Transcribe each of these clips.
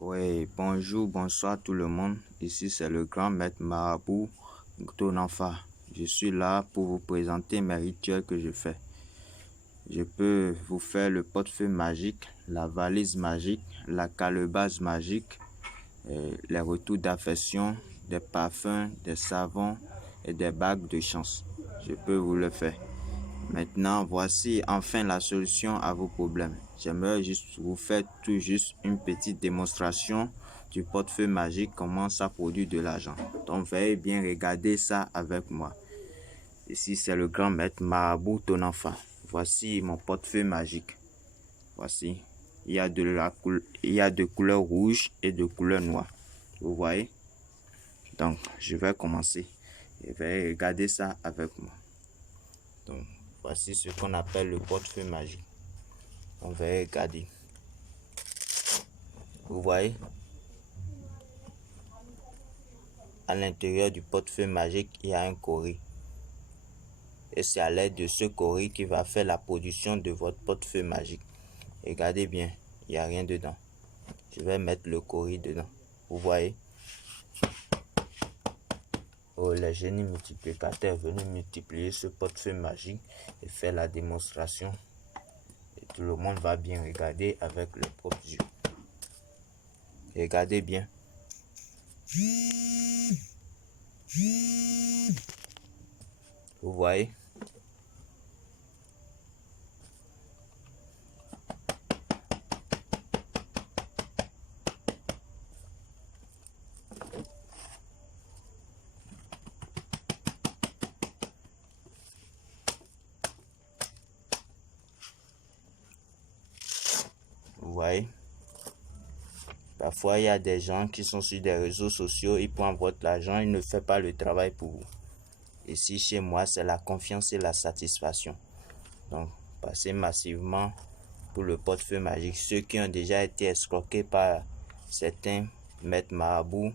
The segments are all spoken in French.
Oui, bonjour, bonsoir tout le monde. Ici c'est le grand maître marabout Tonanfa. Je suis là pour vous présenter mes rituels que je fais. Je peux vous faire le portefeuille magique, la valise magique, la calebasse magique, les retours d'affection, des parfums, des savons et des bagues de chance. Je peux vous le faire. Maintenant, voici enfin la solution à vos problèmes. J'aimerais juste vous faire tout juste une petite démonstration du portefeuille magique, comment ça produit de l'argent. Donc, veuillez bien regarder ça avec moi. Ici, c'est le grand maître marabout Tonanfa. Voici mon portefeuille magique. Voici. Il y a de couleur rouge et de couleur noire. Vous voyez? Donc, je vais commencer. Et veuillez regarder ça avec moi. Donc, voici ce qu'on appelle le portefeuille magique. On va regarder. Vous voyez? À l'intérieur du portefeuille magique, il y a un courrier. Et c'est à l'aide de ce courrier qui va faire la production de votre portefeuille magique. Regardez bien, il n'y a rien dedans. Je vais mettre le courrier dedans. Vous voyez? Oh, les génies multiplicateurs venus multiplier ce portefeuille magique et faire la démonstration. Et tout le monde va bien regarder avec leurs propres yeux. Regardez bien. Vous voyez? Vous voyez? Parfois, il y a des gens qui sont sur des réseaux sociaux, ils prennent votre argent, ils ne font pas le travail pour vous. Ici, chez moi, c'est la confiance et la satisfaction. Donc, passez massivement pour le portefeuille magique. Ceux qui ont déjà été escroqués par certains maîtres marabouts,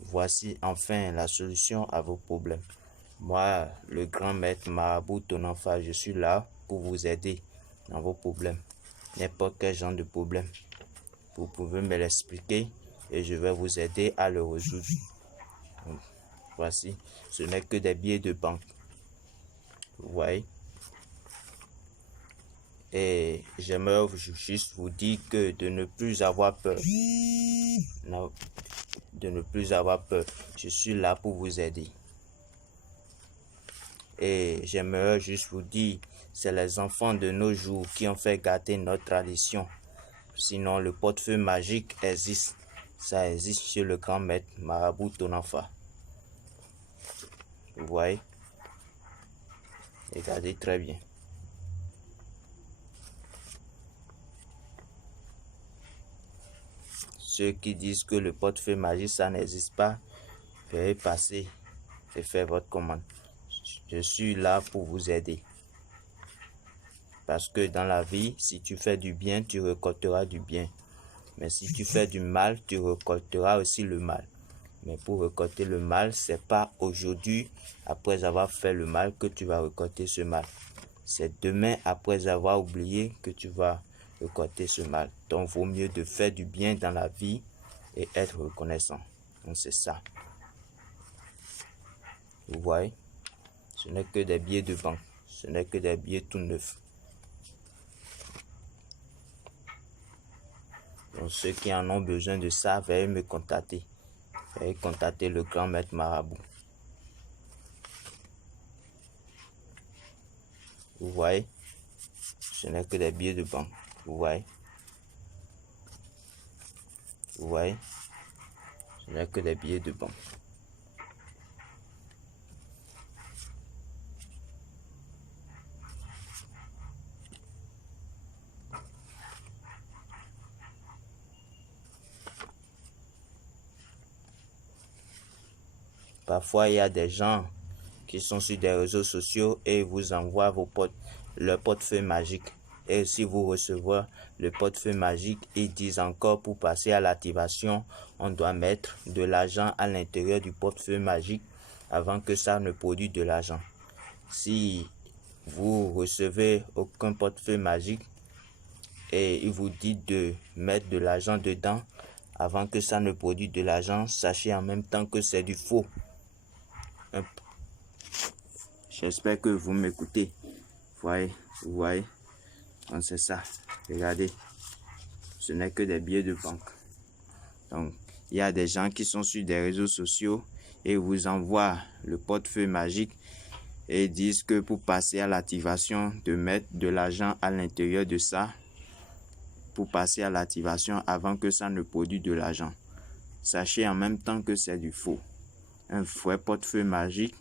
voici enfin la solution à vos problèmes. Moi, le grand maître marabout Tonanfa, je suis là pour vous aider dans vos problèmes. N'importe quel genre de problème. Vous pouvez me l'expliquer et je vais vous aider à le résoudre. Donc, voici, ce n'est que des billets de banque. Vous voyez? Et j'aimerais juste vous dire que de ne plus avoir peur. Non, de ne plus avoir peur. Je suis là pour vous aider. Et j'aimerais juste vous dire, c'est les enfants de nos jours qui ont fait gâter notre tradition. Sinon, le portefeuille magique existe. Ça existe chez le grand maître marabout Tonanfa. Vous voyez? Regardez très bien. Ceux qui disent que le portefeuille magique, ça n'existe pas, veuillez passer et faire votre commande. Je suis là pour vous aider. Parce que dans la vie, si tu fais du bien, tu récolteras du bien. Mais si tu fais du mal, tu récolteras aussi le mal. Mais pour récolter le mal, c'est pas aujourd'hui, après avoir fait le mal, que tu vas récolter ce mal. C'est demain, après avoir oublié, que tu vas récolter ce mal. Donc, vaut mieux de faire du bien dans la vie et être reconnaissant. Donc, c'est ça. Vous voyez? Ce n'est que des billets de banque. Ce n'est que des billets tout neufs. Donc, ceux qui en ont besoin de ça, veuillez me contacter. Veuillez contacter le grand maître marabout. Vous voyez? Ce n'est que des billets de banque. Vous voyez? Vous voyez? Ce n'est que des billets de banque. Parfois, il y a des gens qui sont sur des réseaux sociaux et vous envoient leur portefeuille magique. Et si vous recevez le portefeuille magique, ils disent encore pour passer à l'activation, on doit mettre de l'argent à l'intérieur du portefeuille magique avant que ça ne produise de l'argent. Si vous recevez aucun portefeuille magique et il vous dit de mettre de l'argent dedans, avant que ça ne produise de l'argent, sachez en même temps que c'est du faux. J'espère que vous m'écoutez. Vous voyez, donc c'est ça. Regardez, ce n'est que des billets de banque. Donc, il y a des gens qui sont sur des réseaux sociaux et vous envoient le portefeuille magique et disent que pour passer à l'activation, de mettre de l'argent à l'intérieur de ça, pour passer à l'activation avant que ça ne produise de l'argent. Sachez en même temps que c'est du faux. Un vrai portefeuille magique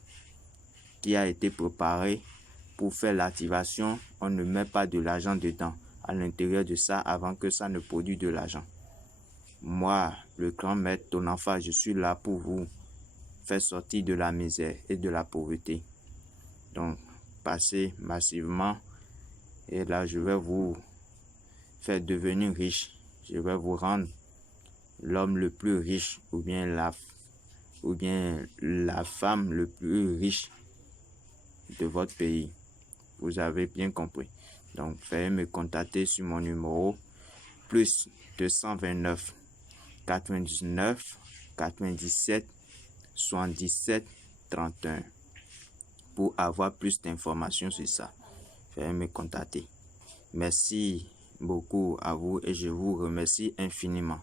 qui a été préparé pour faire l'activation, on ne met pas de l'argent dedans, à l'intérieur de ça, avant que ça ne produise de l'argent. Moi, le grand maître Tonanfa, je suis là pour vous faire sortir de la misère et de la pauvreté. Donc, passez massivement et là, je vais vous faire devenir riche. Je vais vous rendre l'homme le plus riche ou bien la femme le plus riche de votre pays. Vous avez bien compris. Donc, veuillez me contacter sur mon numéro plus 229 99 97 77 31 pour avoir plus d'informations sur ça. Veuillez me contacter. Merci beaucoup à vous et je vous remercie infiniment.